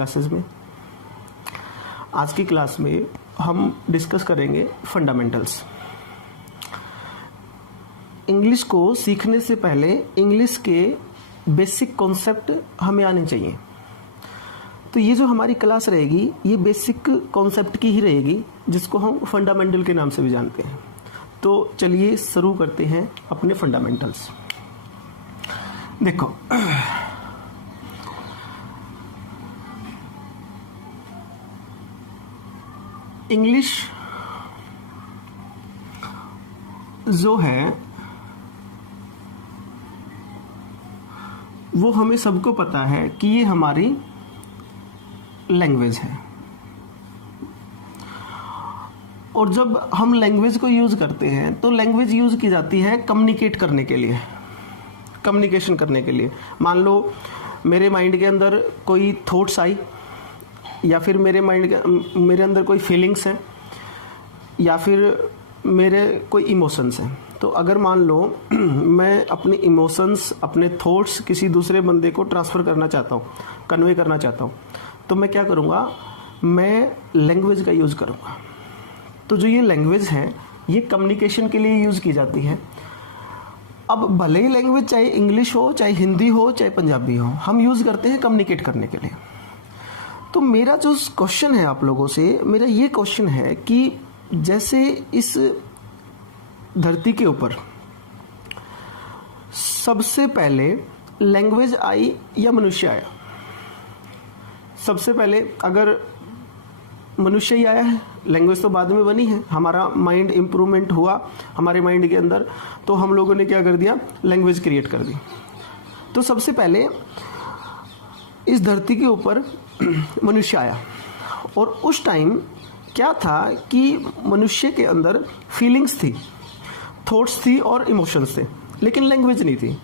Classes में। आज की क्लास में हम डिस्कस करेंगे फंडामेंटल्स। इंग्लिश को सीखने से पहले इंग्लिश के बेसिक कॉन्सेप्ट हमें आने चाहिए। तो ये जो हमारी क्लास रहेगी ये बेसिक कॉन्सेप्ट की ही रहेगी, जिसको हम फंडामेंटल के नाम से भी जानते हैं। तो चलिए शुरू करते हैं अपने फंडामेंटल्स। देखो, इंग्लिश जो है वो हमें सबको पता है कि ये हमारी लैंग्वेज है, और जब हम लैंग्वेज को यूज करते हैं तो लैंग्वेज यूज की जाती है कम्युनिकेट करने के लिए, कम्युनिकेशन करने के लिए। मान लो मेरे माइंड के अंदर कोई थॉट्स आई, या फिर मेरे अंदर कोई फीलिंग्स हैं, या फिर मेरे कोई इमोशंस हैं। तो अगर मान लो मैं अपने इमोशंस, अपने थॉट्स किसी दूसरे बंदे को ट्रांसफ़र करना चाहता हूँ, कन्वे करना चाहता हूँ, तो मैं क्या करूँगा, मैं लैंग्वेज का यूज़ करूँगा। तो जो ये लैंग्वेज है ये कम्युनिकेशन के लिए यूज़ की जाती है। अब भले ही लैंग्वेज चाहे इंग्लिश हो, चाहे हिंदी हो, चाहे पंजाबी हो, हम यूज़ करते हैं कम्युनिकेट करने के लिए। तो मेरा जो क्वेश्चन है आप लोगों से, मेरा ये क्वेश्चन है कि जैसे इस धरती के ऊपर सबसे पहले लैंग्वेज आई या मनुष्य आया? सबसे पहले अगर मनुष्य ही आया है, लैंग्वेज तो बाद में बनी है। हमारा माइंड इम्प्रूवमेंट हुआ हमारे माइंड के अंदर, तो हम लोगों ने क्या कर दिया, लैंग्वेज क्रिएट कर दी। तो सबसे पहले इस धरती के ऊपर मनुष्य आया, और उस टाइम क्या था कि मनुष्य के अंदर फीलिंग्स थी, थॉट्स थी और इमोशंस थे, लेकिन लैंग्वेज नहीं थी।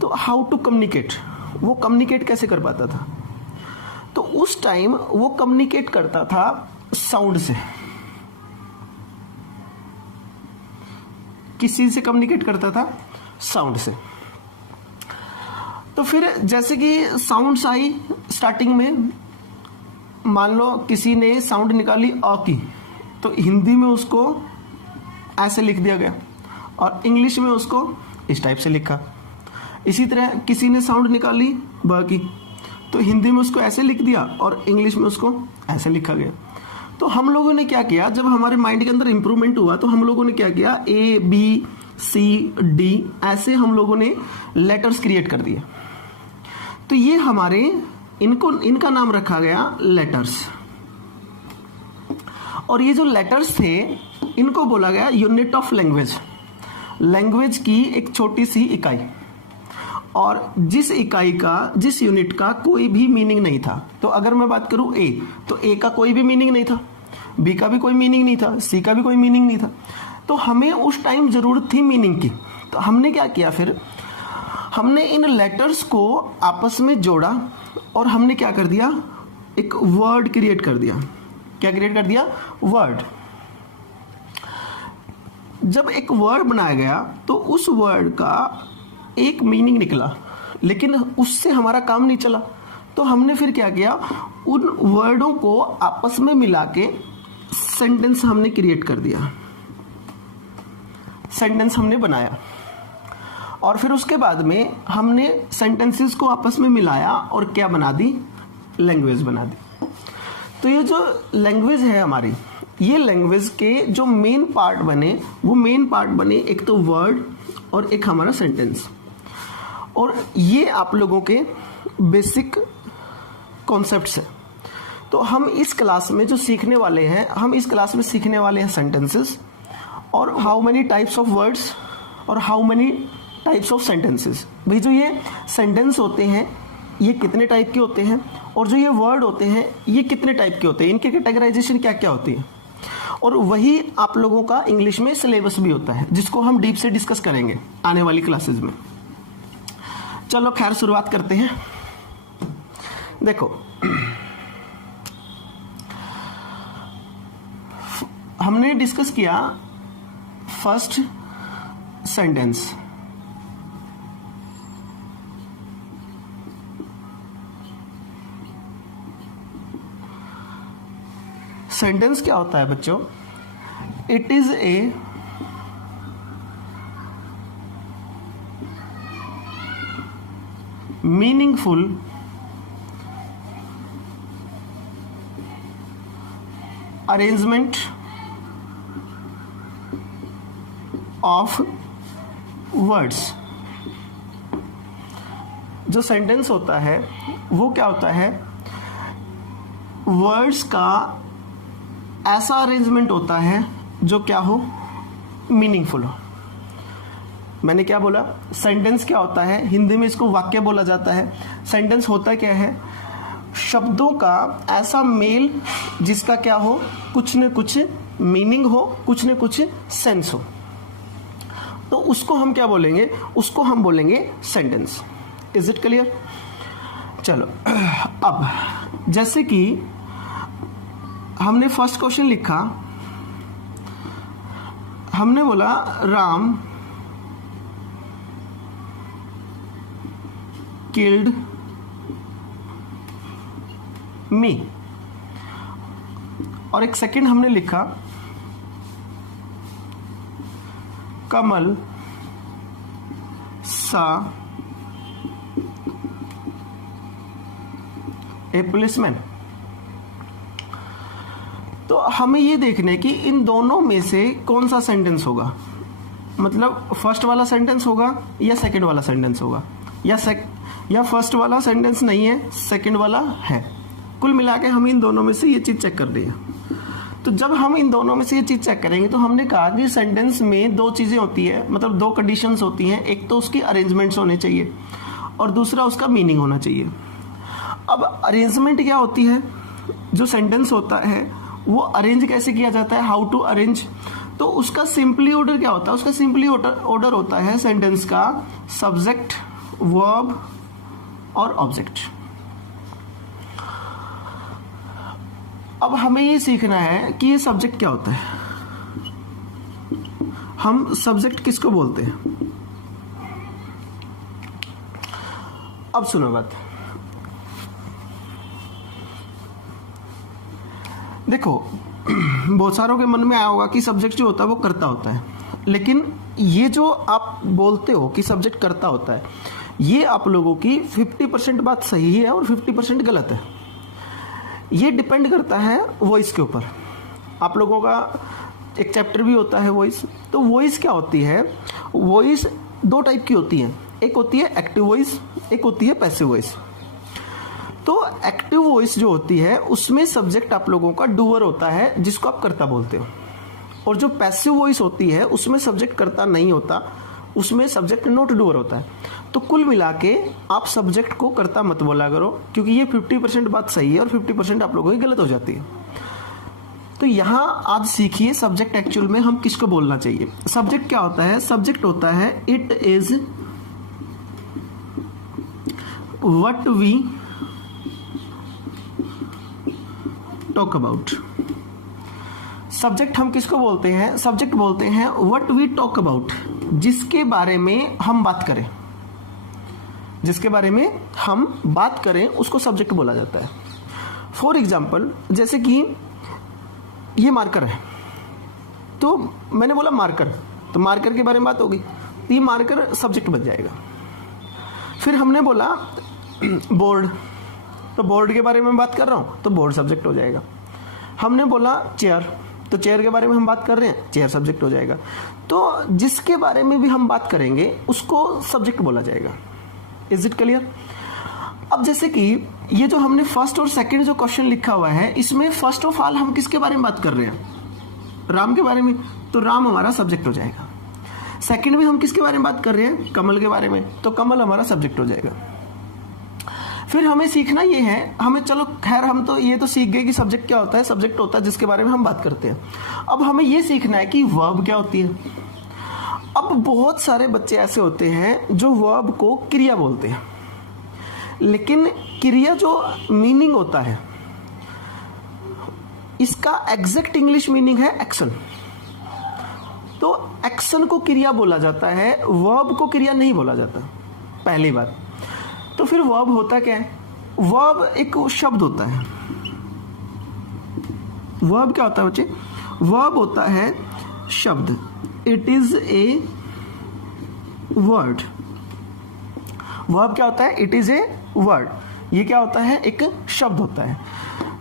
तो हाउ टू कम्युनिकेट, वो कम्युनिकेट कैसे कर पाता था? तो उस टाइम वो कम्युनिकेट करता था साउंड से। किस चीज से कम्युनिकेट करता था? साउंड से। तो फिर जैसे कि साउंड्स आई स्टार्टिंग में, मान लो किसी ने साउंड निकाली अ की, तो हिंदी में उसको ऐसे लिख दिया गया और इंग्लिश में उसको इस टाइप से लिखा। इसी तरह किसी ने साउंड निकाली ब की, तो हिंदी में उसको ऐसे लिख दिया और इंग्लिश में उसको ऐसे लिखा गया। तो हम लोगों ने क्या किया, जब हमारे माइंड के अंदर इंप्रूवमेंट हुआ तो हम लोगों ने क्या किया, ए बी सी डी ऐसे हम लोगों ने लेटर्स क्रिएट कर दिए। तो ये हमारे इनका नाम रखा गया लेटर्स। और ये जो लेटर्स थे इनको बोला गया यूनिट ऑफ लैंग्वेज, लैंग्वेज की एक छोटी सी इकाई। और जिस इकाई का, जिस यूनिट का कोई भी मीनिंग नहीं था। तो अगर मैं बात करूं ए, तो ए का कोई भी मीनिंग नहीं था, बी का भी कोई मीनिंग नहीं था, सी का भी कोई मीनिंग नहीं था। तो हमें उस टाइम जरूरत थी मीनिंग की। तो हमने क्या किया, फिर हमने इन लेटर्स को आपस में जोड़ा और हमने क्या कर दिया, एक वर्ड क्रिएट कर दिया। क्या क्रिएट कर दिया? वर्ड। जब एक वर्ड बनाया गया तो उस वर्ड का एक मीनिंग निकला, लेकिन उससे हमारा काम नहीं चला। तो हमने फिर क्या किया, उन वर्डों को आपस में मिला के सेंटेंस हमने क्रिएट कर दिया, सेंटेंस हमने बनाया। और फिर उसके बाद में हमने सेंटेंसेस को आपस में मिलाया और क्या बना दी, लैंग्वेज बना दी। तो ये जो लैंग्वेज है हमारी, ये लैंग्वेज के जो मेन पार्ट बने, वो मेन पार्ट बने एक तो वर्ड और एक हमारा सेंटेंस। और ये आप लोगों के बेसिक कॉन्सेप्ट्स हैं। तो हम इस क्लास में जो सीखने वाले हैं, हम इस क्लास में सीखने वाले हैं सेंटेंसेस, और how many types of words और how many types of sentences. भाई जो ये सेंटेंस होते हैं ये कितने टाइप के होते हैं, और जो ये वर्ड होते हैं ये कितने टाइप के होते हैं, इनकी कैटेगराइजेशन क्या क्या होती है। और वही आप लोगों का इंग्लिश में सिलेबस भी होता है, जिसको हम डीप से डिस्कस करेंगे आने वाली क्लासेस में। चलो खैर शुरुआत करते हैं। देखो, हमने डिस्कस किया फर्स्ट सेंटेंस। सेंटेंस क्या होता है बच्चों? It is a meaningful arrangement of words. जो सेंटेंस होता है वो क्या होता है? वर्ड्स का ऐसा अरेंजमेंट होता है जो क्या हो? मीनिंगफुल हो। मैंने क्या बोला? सेंटेंस क्या होता है? हिंदी में इसको वाक्य बोला जाता है। सेंटेंस होता क्या है? शब्दों का ऐसा मेल जिसका क्या हो? कुछ न कुछ मीनिंग हो, कुछ न कुछ सेंस हो, तो उसको हम क्या बोलेंगे? उसको हम बोलेंगे सेंटेंस। Is it clear? चलो, अब जैसे कि हमने फर्स्ट क्वेश्चन लिखा, हमने बोला राम किल्ड मी, और एक सेकंड हमने लिखा कमल सा ए पुलिसमैन। तो हमें ये देखना है कि इन दोनों में से कौन सा सेंटेंस होगा, मतलब फर्स्ट वाला सेंटेंस होगा या सेकंड वाला सेंटेंस होगा, या फर्स्ट वाला सेंटेंस नहीं है, सेकंड वाला है। कुल मिला के हम इन दोनों में से ये चीज चेक कर रही है। तो जब हम इन दोनों में से ये चीज चेक करेंगे तो हमने कहा कि सेंटेंस में दो चीजें होती है, मतलब दो कंडीशंस होती हैं। एक तो उसकी अरेंजमेंट्स होने चाहिए और दूसरा उसका मीनिंग होना चाहिए। अब अरेंजमेंट क्या होती है? जो सेंटेंस होता है वो अरेंज कैसे किया जाता है? How to arrange? तो उसका सिंपली ऑर्डर क्या होता है? उसका सिंपली ऑर्डर होता है सेंटेंस का सब्जेक्ट, वर्ब और ऑब्जेक्ट। अब हमें ये सीखना है कि ये सब्जेक्ट क्या होता है। हम सब्जेक्ट किसको बोलते हैं? अब सुनो बात, देखो बहुत सारों के मन में आया होगा कि सब्जेक्ट जो होता है वो कर्ता होता है, लेकिन ये जो आप बोलते हो कि सब्जेक्ट कर्ता होता है, ये आप लोगों की 50% बात सही है और 50% गलत है। ये डिपेंड करता है वॉइस के ऊपर। आप लोगों का एक चैप्टर भी होता है वॉइस। तो वॉइस क्या होती है? वॉइस दो टाइप की होती है, एक होती है एक्टिव वॉइस, एक होती है पैसिव वॉइस। तो एक्टिव वॉइस जो होती है उसमें सब्जेक्ट आप लोगों का डूअर होता है, जिसको आप कर्ता बोलते हो, और जो पैसिव वॉइस होती है उसमें सब्जेक्ट कर्ता नहीं होता, उसमें सब्जेक्ट नॉट डूअर होता है। तो कुल मिला के आप सब्जेक्ट को कर्ता मत बोला करो, क्योंकि ये 50% बात सही है और 50% आप लोगों की गलत हो जाती है। तो यहां आज सीखिए सब्जेक्ट एक्चुअल में हम किसको बोलना चाहिए। सब्जेक्ट क्या होता है? सब्जेक्ट होता है it is what we talk about. Subject हम किसको बोलते हैं? सब्जेक्ट बोलते हैं व्हाट वी टॉक अबाउट, जिसके बारे में हम बात करें, जिसके बारे में हम बात करें उसको सब्जेक्ट बोला जाता है। फॉर एग्जाम्पल, जैसे कि ये मार्कर है, तो मैंने बोला मार्कर, तो मार्कर के बारे में बात होगी, तो ये मार्कर सब्जेक्ट बन जाएगा। फिर हमने बोला बोर्ड, तो बोर्ड के बारे में बात कर रहा हूं तो बोर्ड सब्जेक्ट हो जाएगा। हमने बोला चेयर, तो चेयर के बारे में हम बात कर रहे हैं, चेयर सब्जेक्ट हो जाएगा। तो जिसके बारे में भी हम बात करेंगे उसको सब्जेक्ट बोला जाएगा। Is it clear? अब जैसे कि ये जो हमने फर्स्ट और सेकंड जो क्वेश्चन लिखा हुआ है, इसमें फर्स्ट ऑफ ऑल हम किसके बारे में बात कर रहे हैं? राम के बारे में, तो राम हमारा सब्जेक्ट हो जाएगा। सेकंड में हम किसके बारे में बात कर रहे हैं? कमल के बारे में, तो कमल हमारा सब्जेक्ट हो जाएगा। फिर हमें सीखना ये है, हमें चलो खैर हम तो ये तो सीख गए कि सब्जेक्ट क्या होता है। सब्जेक्ट होता है जिसके बारे में हम बात करते हैं। अब हमें ये सीखना है कि वर्ब क्या होती है। अब बहुत सारे बच्चे ऐसे होते हैं जो वर्ब को क्रिया बोलते हैं, लेकिन क्रिया जो मीनिंग होता है इसका एग्जैक्ट इंग्लिश मीनिंग है एक्शन। तो एक्शन को क्रिया बोला जाता है, वर्ब को क्रिया नहीं बोला जाता, पहली बात। तो फिर वर्ब होता क्या है? वर्ब एक शब्द होता है, वर्ब क्या होता है बच्चे? वर्ब होता है शब्द, it is a word. Verb क्या होता है? It is a word. ये क्या होता है? एक शब्द होता है।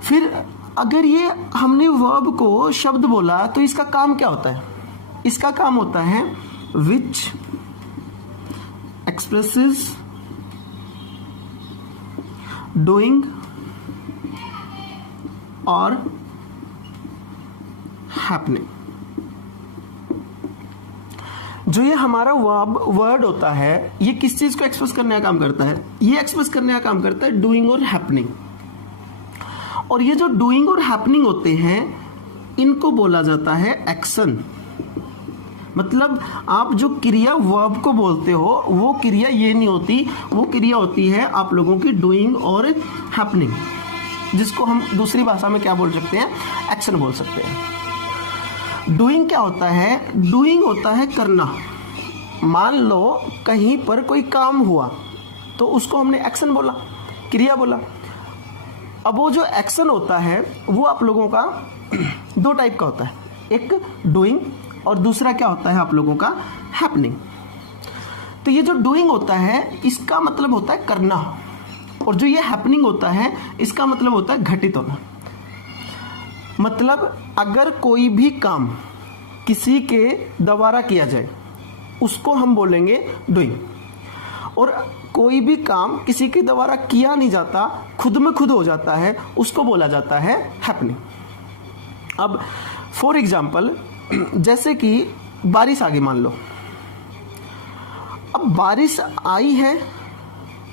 फिर अगर ये हमने वर्ब को शब्द बोला तो इसका काम क्या होता है? इसका काम होता है विच एक्सप्रेसेस डूइंग और हैपनिंग। जो ये हमारा वर्ड होता है, ये किस चीज को एक्सप्रेस करने का काम करता है? ये एक्सप्रेस करने का काम करता है डूइंग और हैपनिंग। और ये जो डूइंग और हैपनिंग होते हैं, इनको बोला जाता है एक्शन। मतलब आप जो क्रिया वर्ब को बोलते हो, वो क्रिया ये नहीं होती, वो क्रिया होती है आप लोगों की डूइंग और हैपनिंग, जिसको हम दूसरी भाषा में क्या बोल सकते हैं? एक्शन बोल सकते हैं। डूइंग क्या होता है? डूइंग होता है करना। मान लो कहीं पर कोई काम हुआ तो उसको हमने एक्शन बोला, क्रिया बोला। अब वो जो एक्शन होता है वो आप लोगों का दो टाइप का होता है, एक डूइंग और दूसरा क्या होता है आप लोगों का? हैपनिंग। तो ये जो डूइंग होता है इसका मतलब होता है करना, और जो ये हैपनिंग होता है इसका मतलब होता है घटित होना। मतलब अगर कोई भी काम किसी के द्वारा किया जाए उसको हम बोलेंगे डूइंग, और कोई भी काम किसी के द्वारा किया नहीं जाता, खुद में खुद हो जाता है, उसको बोला जाता है हैपनिंग। अब फॉर एग्जाम्पल जैसे कि बारिश आ गई मान लो। अब बारिश आई है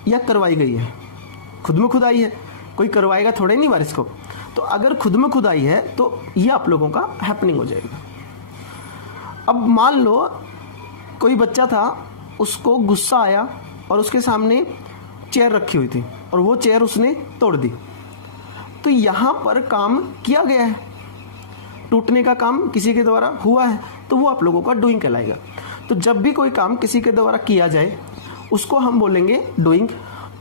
या करवाई गई है? खुद में खुद आई है, कोई करवाएगा थोड़े नहीं बारिश को। तो अगर खुद में खुद आई है तो ये आप लोगों का हैपनिंग हो जाएगा। अब मान लो कोई बच्चा था, उसको गुस्सा आया और उसके सामने चेयर रखी हुई थी और वो चेयर उसने तोड़ दी, तो यहां पर काम किया गया है, टूटने का काम किसी के द्वारा हुआ है, तो वो आप लोगों का डूइंग कहलाएगा। तो जब भी कोई काम किसी के द्वारा किया जाए उसको हम बोलेंगे डूइंग,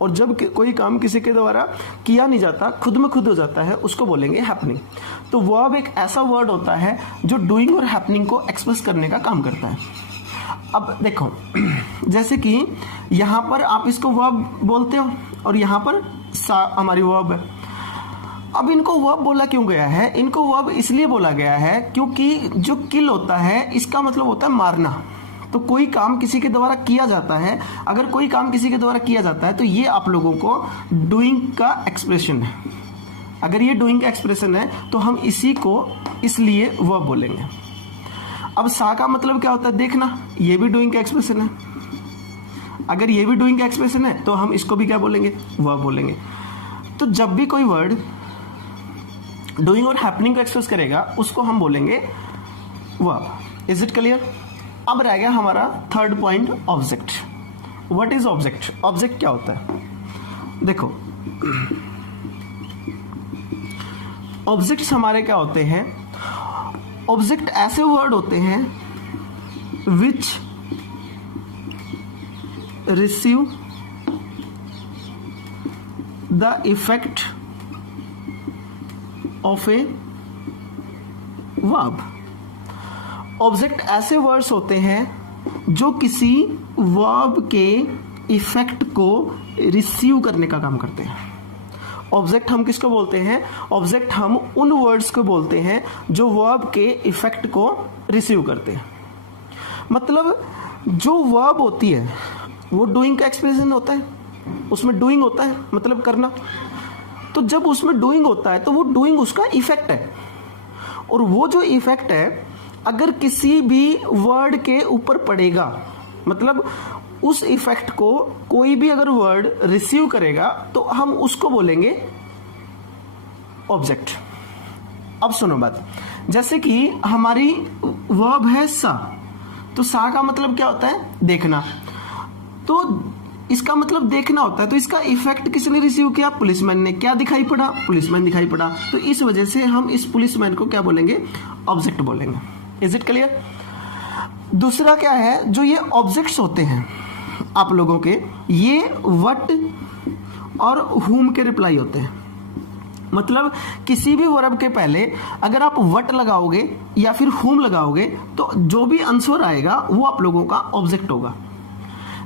और जब कोई काम किसी के द्वारा किया नहीं जाता, खुद में खुद हो जाता है, उसको बोलेंगे हैपनिंग। तो वर्ब एक ऐसा वर्ड होता है जो डूइंग और हैपनिंग को एक्सप्रेस करने का काम करता है। अब देखो जैसे कि यहां पर आप इसको वर्ब बोलते हो और यहां पर हमारी वर्ब है। अब इनको वर्ब बोला क्यों गया है? इनको वर्ब इसलिए बोला गया है क्योंकि जो किल होता है इसका मतलब होता है मारना। तो कोई काम किसी के द्वारा किया जाता है, अगर कोई काम किसी के द्वारा किया जाता है तो ये आप लोगों को डूइंग का एक्सप्रेशन है। अगर ये डूइंग का एक्सप्रेशन है तो हम इसी को इसलिए वर्ब बोलेंगे। अब सा का मतलब क्या होता है? देखना। ये भी डूइंग का एक्सप्रेशन है। अगर ये भी डूइंग का एक्सप्रेशन है तो हम इसको भी क्या बोलेंगे? वर्ब बोलेंगे। तो जब भी कोई वर्ड डूइंग और हैपनिंग को एक्सप्रेस करेगा उसको हम बोलेंगे वर्ब। Is it clear? अब रह गया हमारा third point, object. What is object? Object क्या होता है? देखो ऑब्जेक्ट्स हमारे क्या होते हैं? ऑब्जेक्ट ऐसे वर्ड होते हैं which receive the effect of a verb. Object ऐसे वर्ड्स होते हैं जो किसी वर्ब के इफेक्ट को रिसीव करने का काम करते हैं। ऑब्जेक्ट हम किसको बोलते हैं? ऑब्जेक्ट हम उन वर्ड्स को बोलते हैं जो वर्ब के इफेक्ट को रिसीव करते हैं। मतलब जो वर्ब होती है वो डूइंग का एक्सप्रेशन होता है, उसमें डूइंग होता है मतलब करना। तो जब उसमें डूइंग होता है तो वो डूइंग उसका इफेक्ट है, और वो जो इफेक्ट है अगर किसी भी वर्ड के ऊपर पड़ेगा, मतलब उस इफेक्ट को कोई भी अगर वर्ड रिसीव करेगा तो हम उसको बोलेंगे ऑब्जेक्ट। अब सुनो बात, जैसे कि हमारी वर्ब है सा, तो सा का मतलब क्या होता है? देखना। तो इसका मतलब देखना होता है, तो इसका इफेक्ट किसने रिसीव किया? पुलिसमैन ने। क्या दिखाई पड़ा? पुलिसमैन दिखाई पड़ा। तो इस वजह से हम इस पुलिसमैन को क्या बोलेंगे? ऑब्जेक्ट बोलेंगे। Is it clear? दूसरा क्या है? जो ये ऑब्जेक्ट्स होते हैं आप लोगों के, ये व्हाट और हुम के रिप्लाई होते हैं। मतलब किसी भी वर्ब के पहले अगर आप वट लगाओगे या फिर हुम लगाओगे तो जो भी आंसर आएगा वो आप लोगों का ऑब्जेक्ट होगा।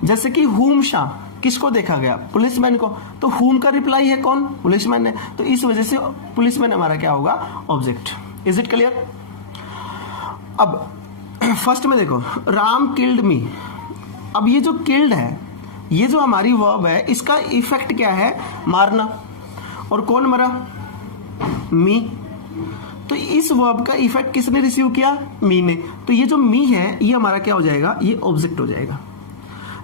जैसे कि हुम शाह, किसको देखा गया? पुलिसमैन को। तो हुम का रिप्लाई है कौन? पुलिसमैन ने। तो इस वजह से पुलिसमैन हमारा क्या होगा? ऑब्जेक्ट। Is it clear? अब फर्स्ट में देखो, राम किल्ड मी। अब ये जो किल्ड है, ये जो हमारी वर्ब है, इसका इफेक्ट क्या है? मारना। और कौन मरा? मी। तो इस वर्ब का इफेक्ट किसने रिसीव किया? मी ने। तो ये जो मी है ये हमारा क्या हो जाएगा? ये ऑब्जेक्ट हो जाएगा।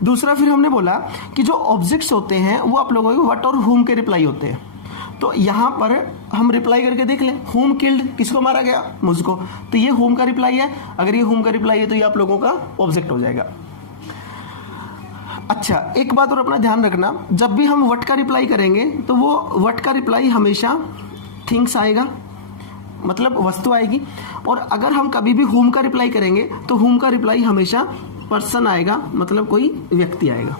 दूसरा फिर हमने बोला कि जो ऑब्जेक्ट्स होते हैं वो आप लोगों के वट और हुम के रिप्लाई होते हैं। तो यहां पर हम रिप्लाई करके देख लें। हुम किल्ड, किसको मारा गया? मुझको। तो ये हुम का रिप्लाई है। अगर ये हुम का रिप्लाई है तो ये आप लोगों का ऑब्जेक्ट हो जाएगा। अच्छा, एक बात और अपना ध्यान रखना, जब भी हम वट का रिप्लाई करेंगे तो वो वट का रिप्लाई हमेशा थिंग्स आएगा, मतलब वस्तु आएगी। और अगर हम कभी भी हुम का रिप्लाई करेंगे तो हुम का रिप्लाई हमेशा पर्सन आएगा, मतलब कोई व्यक्ति आएगा।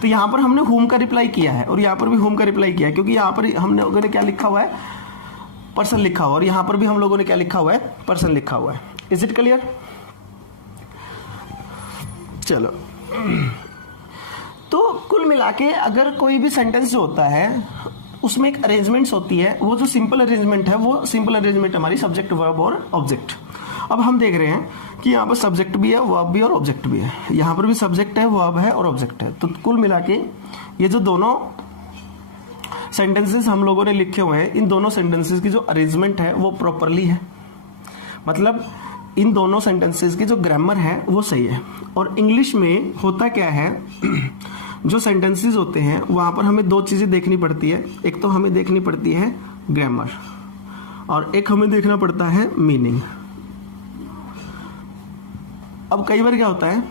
तो यहां पर हमने हुम का रिप्लाई किया है और यहां पर भी हुम का रिप्लाई किया है, क्योंकि यहां पर हमने लोगों ने क्या लिखा हुआ है? पर्सन लिखा हुआ। और यहां पर भी हम लोगों ने क्या लिखा हुआ है? पर्सन लिखा हुआ है। Is it clear? चलो, तो कुल मिला के अगर कोई भी सेंटेंस जो होता है उसमें एक अरेंजमेंट्स होती है, वो जो सिंपल अरेंजमेंट है वो सिंपल अरेंजमेंट हमारी सब्जेक्ट, वर्ब और ऑब्जेक्ट। अब हम देख रहे हैं कि यहाँ पर सब्जेक्ट भी है, वर्ब भी और ऑब्जेक्ट भी है। यहाँ पर भी सब्जेक्ट है, वर्ब है और ऑब्जेक्ट है। तो कुल मिला के ये जो दोनों सेंटेंसेस हम लोगों ने लिखे हुए हैं, इन दोनों सेंटेंसेस की जो अरेंजमेंट है वो प्रॉपरली है, मतलब इन दोनों सेंटेंसेस की जो ग्रामर है वो सही है। और इंग्लिश में होता क्या है, जो सेंटेंसेस होते हैं वहां पर हमें दो चीजें देखनी पड़ती है। एक तो हमें देखनी पड़ती है ग्रामर और एक हमें देखना पड़ता है मीनिंग। अब कई बार क्या होता है,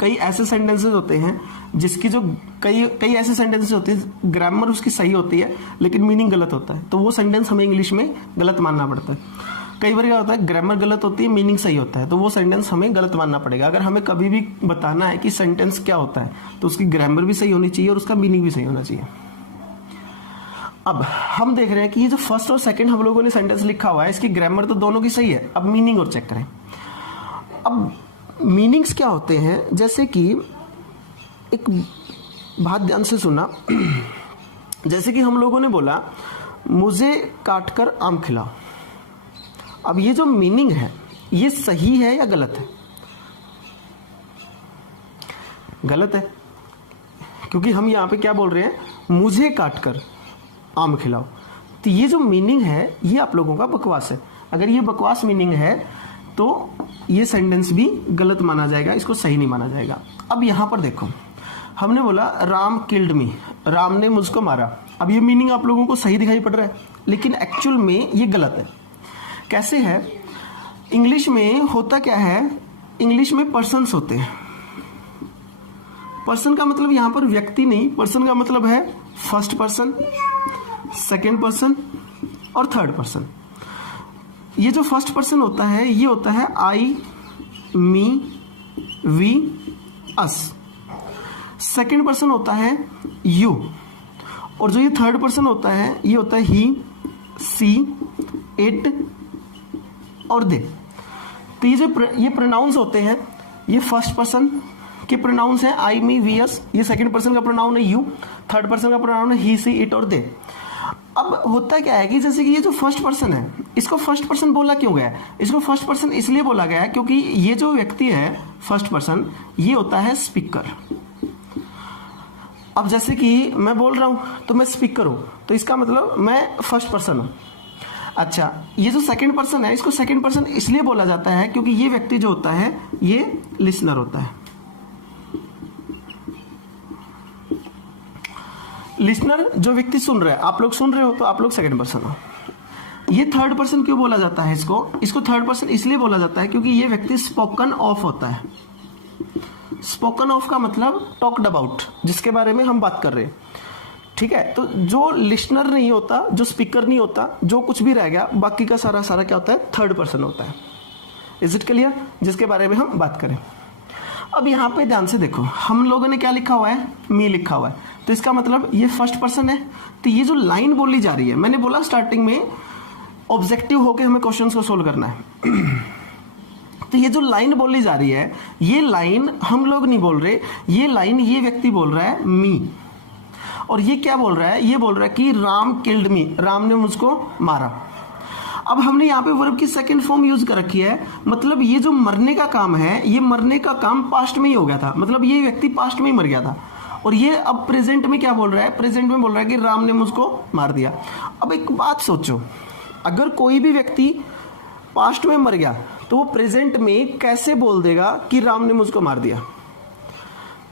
कई ऐसे सेंटेंसेस होते हैं जिसकी जो कई ऐसे सेंटेंसेस होते हैं ग्रामर उसकी सही होती है लेकिन मीनिंग गलत होता है, तो वो सेंटेंस हमें इंग्लिश में गलत मानना पड़ता है। कई बार क्या होता है, ग्रामर गलत होती है, मीनिंग सही होता है, तो वो सेंटेंस हमें गलत मानना पड़ेगा। अगर हमें कभी भी बताना है कि सेंटेंस क्या होता है तो उसकी ग्रामर भी सही होनी चाहिए और उसका मीनिंग भी सही होना चाहिए। अब हम देख रहे हैं कि ये जो फर्स्ट और सेकंड हम लोगों ने सेंटेंस लिखा हुआ है, इसकी ग्रामर तो दोनों की सही है। अब मीनिंग और चेक करें। अब मीनिंग्स क्या होते हैं, जैसे कि एक बात ध्यान से सुना, जैसे कि हम लोगों ने बोला मुझे काटकर आम खिलाओ। अब ये जो मीनिंग है ये सही है या गलत है? गलत है, क्योंकि हम यहां पे क्या बोल रहे हैं, मुझे काटकर आम खिलाओ। तो ये जो मीनिंग है ये आप लोगों का बकवास है। अगर ये बकवास मीनिंग है तो ये सेंटेंस भी गलत माना जाएगा, इसको सही नहीं माना जाएगा। अब यहां पर देखो, हमने बोला राम किल्ड मी, राम ने मुझको मारा। अब ये मीनिंग आप लोगों को सही दिखाई पड़ रहा है लेकिन एक्चुअल में ये गलत है। कैसे है? इंग्लिश में होता क्या है, इंग्लिश में पर्सन्स होते हैं। पर्सन का मतलब यहां पर व्यक्ति नहीं, पर्सन का मतलब है फर्स्ट पर्सन, सेकंड पर्सन और थर्ड पर्सन। ये जो फर्स्ट पर्सन होता है ये होता है आई, मी, वी, अस। सेकंड पर्सन होता है यू, और जो ये थर्ड पर्सन होता है ये होता है ही, सी, इट और दे। तो ये प्रोनाउंस होते हैं, ये फर्स्ट पर्सन के प्रोनाउंस हैं आई, मी, वी, अस। ये सेकंड पर्सन का प्रोनाउन है यू, थर्ड पर्सन का प्रोनाउन है ही, सी, इट और दे। अब होता क्या है कि जैसे कि ये जो फर्स्ट पर्सन है इसको फर्स्ट पर्सन बोला क्यों गया है? इसको फर्स्ट पर्सन इसलिए बोला गया है क्योंकि ये जो व्यक्ति है फर्स्ट पर्सन ये होता है स्पीकर। अब जैसे कि मैं बोल रहा हूं तो मैं स्पीकर हूं, तो इसका मतलब मैं फर्स्ट पर्सन हूं। अच्छा, ये जो सेकंड पर्सन है इसको सेकंड पर्सन इसलिए बोला जाता है क्योंकि ये व्यक्ति जो होता है ये लिसनर होता है। लिसनर जो व्यक्ति सुन रहा है, आप लोग सुन रहे हो तो आप लोग सेकंड पर्सन हो। ये थर्ड पर्सन क्यों बोला जाता है? इसको थर्ड पर्सन इसलिए बोला जाता है क्योंकि ये व्यक्ति स्पोकन ऑफ होता है। स्पोकन ऑफ का मतलब टॉक्ड अबाउट, जिसके बारे में हम बात कर रहे हैं, ठीक है। तो जो लिसनर नहीं होता, जो स्पीकर नहीं होता, जो कुछ भी रह गया बाकी का सारा क्या होता है, थर्ड पर्सन होता है। Is it clear? जिसके बारे में हम बात करें। अब यहाँ पे ध्यान से देखो, हम लोगों ने क्या लिखा हुआ है, मी लिखा हुआ है। तो इसका मतलब ये फर्स्ट पर्सन है। तो ये जो लाइन बोली जा रही है, मैंने बोला स्टार्टिंग में ऑब्जेक्टिव होके हमें क्वेश्चंस को सोल्व करना है। तो ये जो लाइन बोली जा रही है, ये लाइन हम लोग नहीं बोल रहे, ये लाइन ये व्यक्ति बोल रहा है मी। और ये क्या बोल रहा है, ये बोल रहा है कि राम किल्ड मी, राम ने मुझको मारा। अब हमने यहाँ पे वर्ब की सेकंड फॉर्म यूज कर रखी है, मतलब ये जो मरने का काम है, ये मरने का काम पास्ट में ही हो गया था, मतलब ये व्यक्ति पास्ट में ही मर गया था। और ये अब प्रेजेंट में क्या बोल रहा है, प्रेजेंट में बोल रहा है कि राम ने मुझको मार दिया। अब एक बात सोचो, अगर कोई भी व्यक्ति पास्ट में मर गया तो वो प्रेजेंट में कैसे बोल देगा कि राम ने मुझको मार दिया।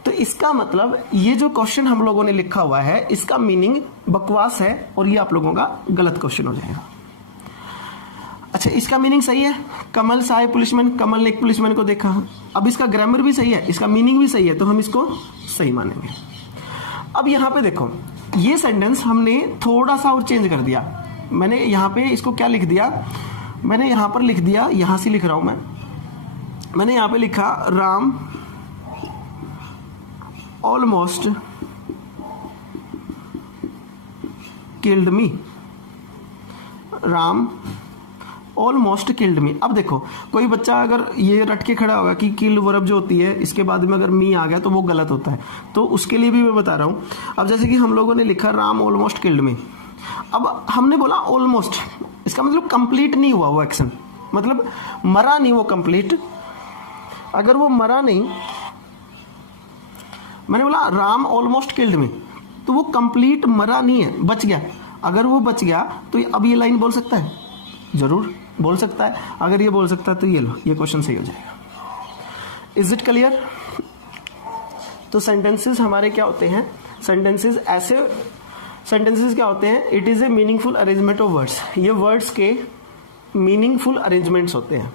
तो इसका मतलब ये जो क्वेश्चन हम लोगों ने लिखा हुआ है, इसका मीनिंग बकवास है और ये आप लोगों का गलत क्वेश्चन हो जाएगा। अच्छा, इसका मीनिंग सही है, कमल साहे पुलिसमैन, कमल ने एक पुलिसमैन को देखा। अब इसका ग्रामर भी सही है, इसका मीनिंग भी सही है, तो हम इसको सही मानेंगे। अब यहां पे देखो, ये सेंटेंस हमने थोड़ा सा और चेंज कर दिया। मैंने यहां पे इसको क्या लिख दिया, मैंने यहां पर लिख दिया, यहां से लिख रहा हूं मैंने यहां पे लिखा Ram almost killed me, Ram almost killed me. अब देखो, कोई बच्चा अगर ये रट के खड़ा होगा कि किल वर्ब जो होती है इसके बाद में अगर मी आ गया तो वो गलत होता है, तो उसके लिए भी मैं बता रहा हूं। अब जैसे कि हम लोगों ने लिखा राम ऑलमोस्ट किल्ड मी, अब हमने बोला ऑलमोस्ट, इसका मतलब कंप्लीट नहीं हुआ वो एक्शन, मतलब मरा नहीं वो कंप्लीट। अगर वो मरा नहीं, मैंने बोला राम ऑलमोस्ट किल्ड मी, तो वो कंप्लीट मरा नहीं है, बच गया। अगर वो बच गया तो अब ये लाइन बोल सकता है, जरूर बोल सकता है। अगर ये बोल सकता है तो ये लो, ये क्वेश्चन सही हो जाएगा। Is it clear? तो सेंटेंसेस हमारे क्या होते हैं, सेंटेंसेस ऐसे सेंटेंसेस क्या होते हैं, it is a meaningful arrangement of words. ये वर्ड्स के मीनिंगफुल अरेंजमेंट्स होते हैं।